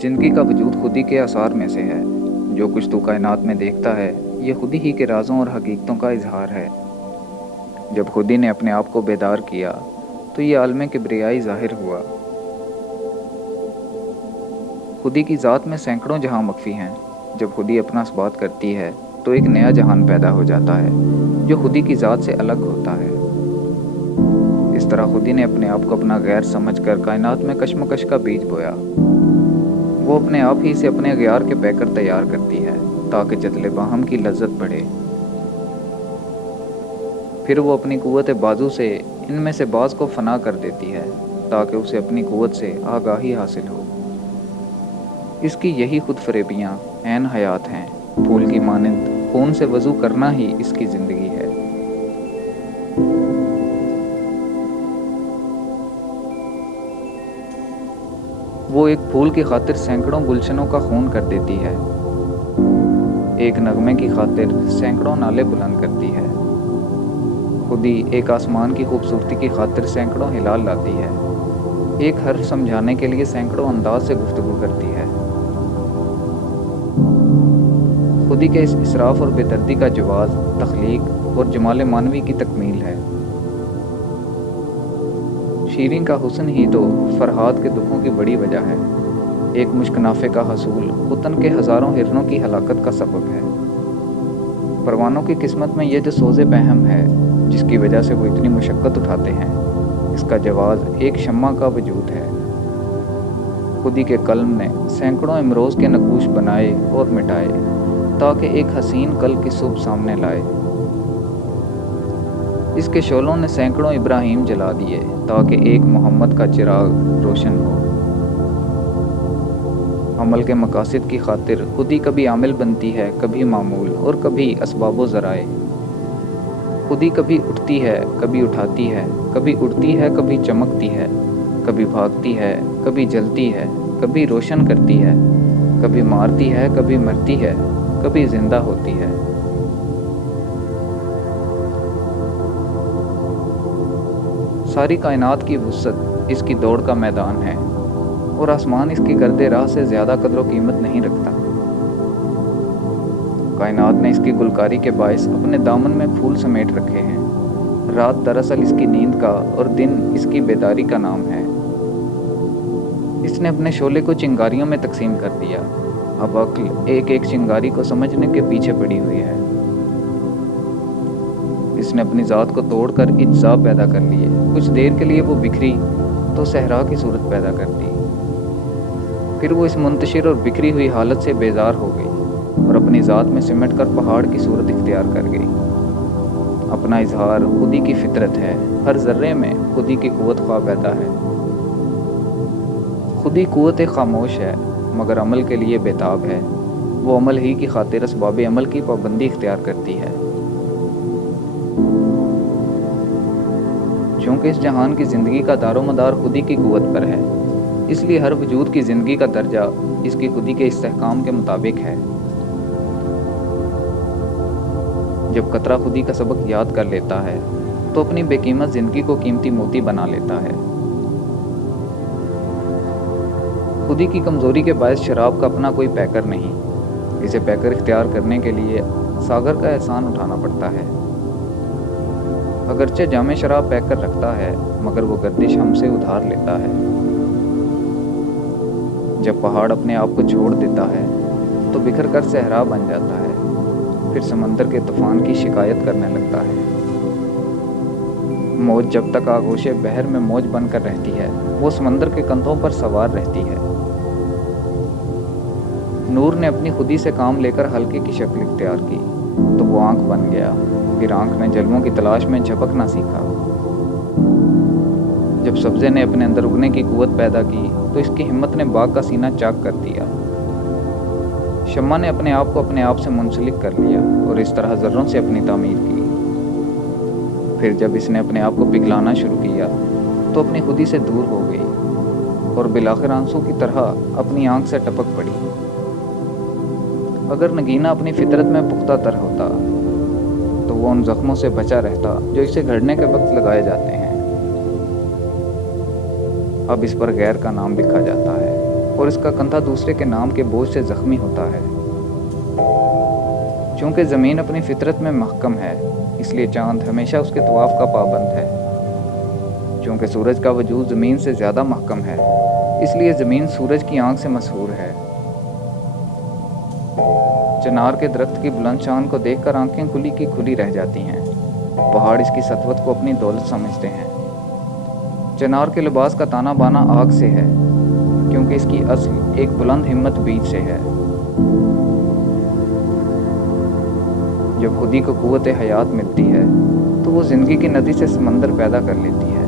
जिंदगी का वजूद खुद ही के आसार में से है। जो कुछ तू कायनात में देखता है ये खुद ही के राजों और हकीकतों का इजहार है। जब खुद ही ने अपने आप को बेदार किया तो ये आलम किब्रियाई ज़ाहिर हुआ। खुदी की ज़ात में सैकड़ों जहां मख्फी हैं। जब खुदी अपना इस्बात करती है तो एक नया जहान पैदा हो जाता है जो खुदी की ज़ात से अलग होता है। इस तरह खुदी ने अपने आप को अपना गैर समझकर कायनात में कशमकश का बीज बोया। वो अपने आप ही से अपने अगयार के पैकर तैयार करती है ताकि जतले बाहम की लज्जत बढ़े। फिर वो अपनी कुव्वत बाजू से इनमें से बाज़ को फना कर देती है ताकि उसे अपनी कुव्वत से आगाही हासिल हो। इसकी यही खुद फरेबियाँ ऐन हयात हैं। फूल की मानंद खून से वज़ू करना ही इसकी ज़िंदगी है। वो एक फूल की खातिर सैकड़ों गुलशनों का खून कर देती है। एक नगमे की खातिर सैकड़ों नाले बुलंद करती है। खुदी एक आसमान की खूबसूरती की खातिर सैकड़ों हिलाल लाती है। एक हर्फ समझाने के लिए सैकड़ों अंदाज से गुफ्तगू करती है। खुदी के इस इसराफ और बेदर्दी का जवाब तख्लीक और जमाल मानवी की तकमील है। शीरीं का हुस्न ही तो फरहाद के दुखों की बड़ी वजह है। एक मुश्कनाफे का हसूल खुतन के हज़ारों हिरनों की हलाकत का सबब है। परवानों की किस्मत में ये जो सोज़े बहम है जिसकी वजह से वो इतनी मुशक्क़त उठाते हैं, इसका जवाब एक शम्मा का वजूद है। खुदी के कल्म ने सैकड़ों इमरोज़ के नकूश बनाए और मिटाए ताकि एक हसीन कल की सुबह सामने लाए। इसके शोलों ने सैकड़ों इब्राहीम जला दिए ताकि एक मोहम्मद का चिराग रोशन हो। अमल के मकासद की खातिर खुदी कभी आमिल बनती है, कभी मामूल और कभी असबाबो ज़राए। खुदी कभी उठती है, कभी उठाती है, कभी उड़ती है, कभी चमकती है, कभी भागती है, कभी जलती है, कभी रोशन करती है, कभी मारती है, कभी मरती है, कभी जिंदा होती है। सारी कायनात की वुसअत इसकी दौड़ का मैदान है और आसमान इसकी गर्दे राह से ज़्यादा कदर व कीमत नहीं रखता। कायनात ने इसकी गुलकारी के बायस अपने दामन में फूल समेट रखे हैं। रात दरअसल इसकी नींद का और दिन इसकी बेदारी का नाम है। इसने अपने शोले को चिंगारियों में तकसीम कर दिया। अब अक्ल एक एक चिंगारी को समझने के पीछे पड़ी हुई है। इसने अपनी ज़ात को तोड़कर इज्जा पैदा कर लिए। कुछ देर के लिए वो बिखरी तो सहरा की सूरत पैदा कर दी। फिर वो इस मुंतशिर और बिखरी हुई हालत से बेजार हो गई और अपनी ज़ात में सिमट कर पहाड़ की सूरत इख्तियार कर गई। अपना इजहार खुदी की फितरत है। हर ज़र्रे में खुदी की कुव्वत ख्वाह पैदा है। खुदी कुव्वत खामोश है मगर अमल के लिए बेताब है। वो अमल ही की खातिर असबाब अमल की पाबंदी इख्तियार करती है। चूँकि इस जहान की ज़िंदगी का दारोमदार खुदी की कुव्वत पर है, इसलिए हर वजूद की ज़िंदगी का दर्जा इसकी खुदी के इस्तेहकाम के मुताबिक है। जब कतरा खुदी का सबक याद कर लेता है तो अपनी बेकीमत ज़िंदगी को कीमती मोती बना लेता है। खुदी की कमज़ोरी के बायस शराब का अपना कोई पैकर नहीं। इसे पैकर इख्तियार करने के लिए सागर का एहसान उठाना पड़ता है। अगरचे जामे शराब पैकर रखता है मगर वो गर्दिश हमसे उधार लेता है। जब पहाड़ अपने आप को छोड़ देता है तो बिखर कर सहरा बन जाता है। फिर समंदर के तूफान की शिकायत करने लगता है। मौज जब तक आगोशे बहर में मौज बनकर रहती है, वो समंदर के कंधों पर सवार रहती है। नूर ने अपनी खुदी से काम लेकर हल्के की शक्ल इख्तियार की तो वो आंख बन गया। फिर आंख ने जलवों की तलाश में झपकना सीखा। जब सब्ज़े ने अपने अंदर उगने की कुव्वत पैदा की तो इसकी हिम्मत ने बाग का सीना चाक कर दिया। शम्मा ने अपने आप को अपने आप से मुंसलिक कर लिया और इस तरह ज़र्रों से अपनी तामीर की। फिर जब इसने अपने आप को पिघलाना शुरू किया तो अपनी खुदी से दूर हो गई और बिलाखिर आंसू की तरह अपनी आंख से टपक पड़ी। अगर नगीना अपनी फितरत में पुख्ता तर होता तो वो उन जख्मों से बचा रहता जो इसे घड़ने के वक्त लगाए जाते हैं। अब इस पर गैर का नाम लिखा जाता है। اور اس کا کندھا دوسرے کے نام کے بوجھ سے زخمی ہوتا ہے۔ چونکہ زمین اپنی فطرت میں محکم ہے، اس لیے چاند ہمیشہ اس کے طواف کا پابند ہے۔ چونکہ سورج کا وجود زمین سے زیادہ محکم ہے، اس لیے زمین سورج کی آنکھ سے مسحور ہے۔ چنار کے درخت کی بلند شان کو دیکھ کر آنکھیں کھلی کی کھلی رہ جاتی ہیں۔ پہاڑ اس کی سطوت کو اپنی دولت سمجھتے ہیں۔ چنار کے لباس کا تانا بانا آگ سے ہے، کیونکہ اس کی اصل ایک بلند ہمت بیج سے ہے۔ جب خودی کو قوت حیات ملتی ہے تو وہ زندگی کی ندی سے سمندر پیدا کر لیتی ہے۔